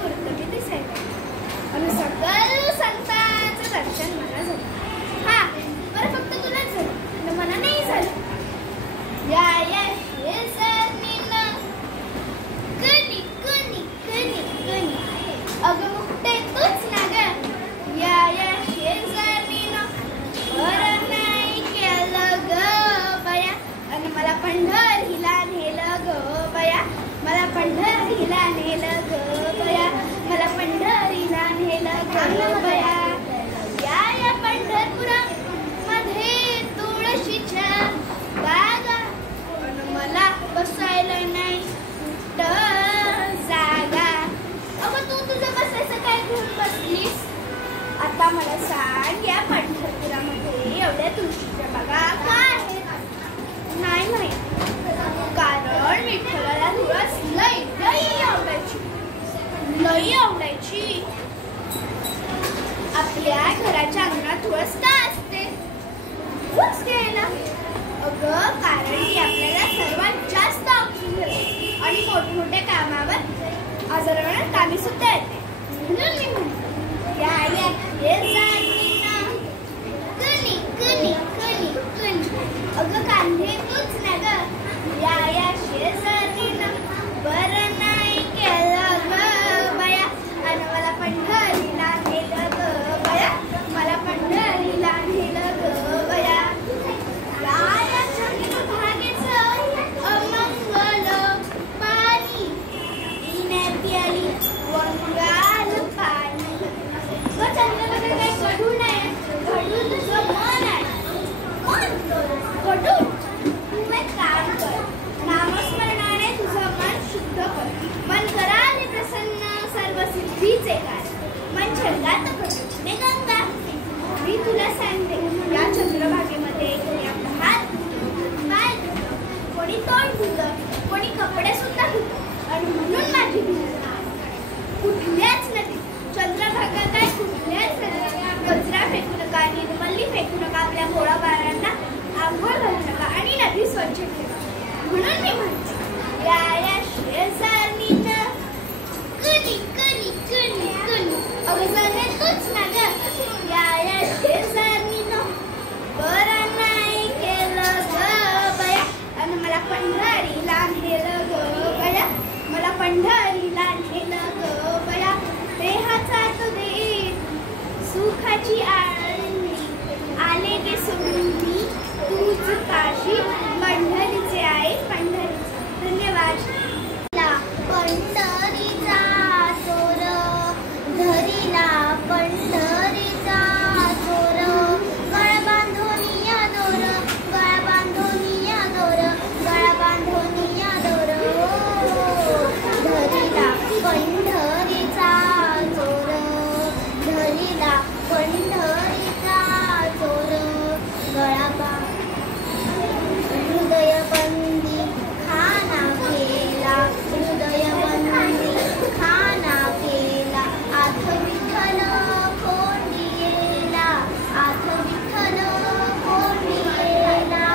पुरतं मी दिसायला आणि सगळं संतांचं दर्शन मला झालं. हा बरं फक्त तुलाच झालं, मला नाही झालं. या या शेजारणीनं कणी कणी कणी कणी अगं मुक्ते तूच ना ग. या या शेजारणीनं बरं नाही केलं ग बया आणि मला पंढरीला नेलं ग बया, मला पंढरीला नेलं ग बया, मला पंढरीला नेलं ग बया. या या पंढरपुरामध्ये तुळशीच्या बागा पण मला बसायला नाही जागा. अगं तू तुझं बसायचं काय घेऊन बसलीस? आता मला सांग, या पंढरपुरामध्ये एवढ्या तुळशीच्या बागा का आहेत? नाही माहिती, कारण विठ्ठलाला तुळस लई लई आवडायची, लई आवडायची. आपल्या घराच्या अंगणात तुळस का असते? तुळस घ्यायला. अगं कारण ती आपल्याला सर्वात जास्त ऑक्सिजन देते आणि मोठमोठ्या कामावर आजारावर कामी सुद्धा येते. म्हणून मी म्हणते या या शेजारणीनं कणी कणी कणी कणी अगं कांदे तूच ना ग. या या शेजारणीनं बरं नाही केलं ग बया आणि मला पंढरीला नेलं ग बया, मला पंढरीला नेलं ग बया. या चंद्रभागेचं अमंगल पाणी पिण्यात आली वंगाल पाणी. ग चंद्रभागा काही गढूळ नाही, गढूळ तुझं मन आहे. मन गढूळ. तू एक काम कर, नामस्मरणाने तुझं मन शुद्ध कर. मन कराले प्रसन्न सर्व सिद्धीचे कार्य, मन छंदात प्रदक्षिणे गंगा. मी तुला सांगते, या चंद्रभागेमध्ये कोणी आपला हात पाय धुतं, कोणी तोंड धुतं, कोणी कपडे सुद्धा धुतं आणि म्हणून माझी भिंत कुठल्याच नदी चंद्रभागा काय कुठल्याच नदी कचरा फेकू नका, निर्मली फेकू नका, आपल्या घोडाबारांना आंघोळ घालू नका आणि नदी स्वच्छ ठेवा. म्हणून मी म्हणते या या शेजारणीनं कणी कणी कणी कणी अगं जाणे तूच ना ग. या या शेजारणीनं बरं नाही केलं ग बया आणि मला पंढरीला नेलं ग बया, मला पंढरीला नेलं ग बया. देहाचा तो दे सुखाची आळंदी आले गे सोडून मी तूच काशी पंढरीचे आहे पंढरीचे. धन्यवाद. पंढरीचा चोर धरीला पंढरीचा चोर गळा बांधोनिया दोर, गळा बांधोनिया दोर, गळा बांधोनिया दोर. धरीला पंढरीचा चोर, धरीला पंढरीचा चोर गळा हृदय बंदी खाना केला, हृदय बंदी खाना केला. आथ विठ्ठल कोंडियेला, आथ विठ्ठल कोंडियेला.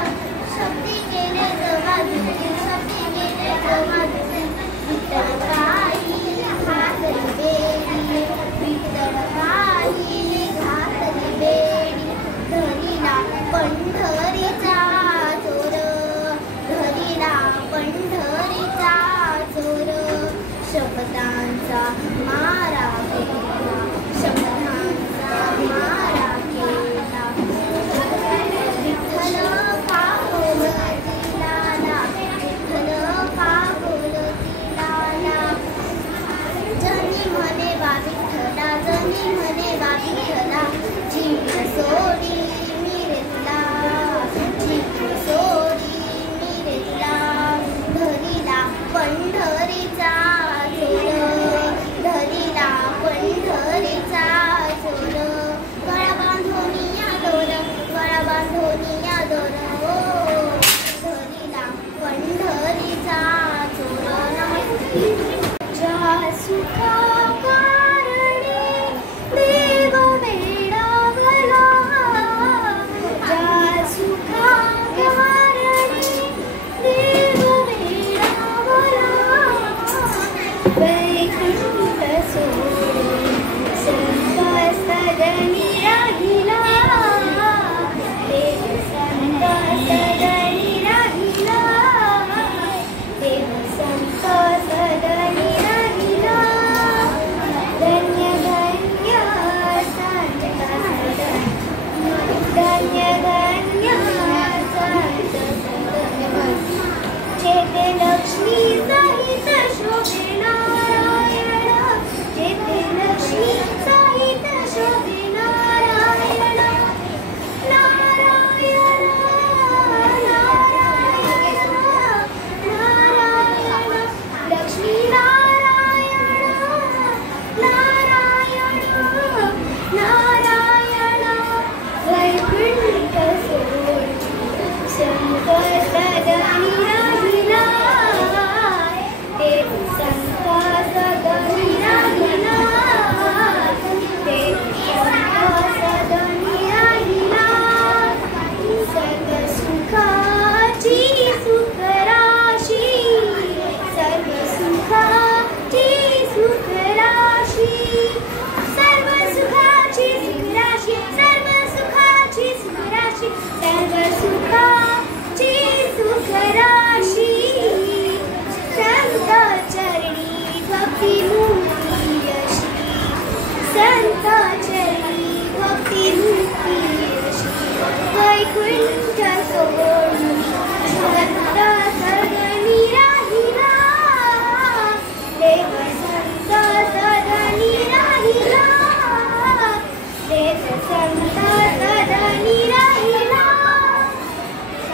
शब्दी गेले जवाजूचे, शब्दी गेले जवाजूचे. विठ्ठल काही घातली बेडी, विठ्ठल काही घातली बेडी. धरीला पंढरीचा चोर, धरीला पंढरीचा चोर. शब्दांचा मारा केला, शब्दांचा मारा केला. विठ्ठल पाहुलती लाला, विठ्ठल पाहुलती लाला. जनी म्हणे बा विठ्ठला, जनी म्हणे बा विठ्ठला. जीव सोडी मिरतला, जीव सोडी मिरतला. धरीला पंढरीचा चोर, धरीला पंढरीचा चोर. गळा बांधोनिया दोर, गळा बांधोनिया दोर. धरीला पंढरीचा चोर. ज्या सुखा कारणी देव वेडावला, ज्या सुखा कारणी देव वेडावला. वैकुंठ सर्व सुखाची सुखराशी सर्व सुखाची सुखराशी सर्व सुखाची सुखराशी संत चरणी भक्ती मुक्ती अशी संत चरणी भक्ती मुक्ती अशी वैकुंठ सोडून संत सदनी राहिला देव संत सदनी राहिला देव संत सदनी राहिला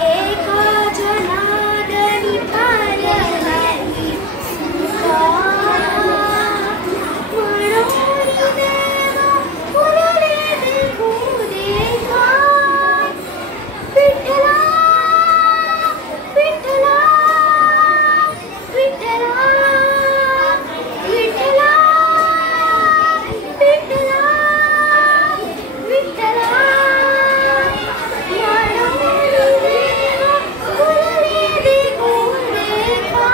एका जनार्दनी पारणारी सुखा म्हणून देव फुलले देखू देखा विठ्ठला विठ्ठला विठ्ठला विठ्ठला विठ्ठला विठ्ठला म्हणून देव फुलले देखू देखा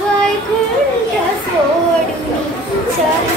वैकुंठ सोडून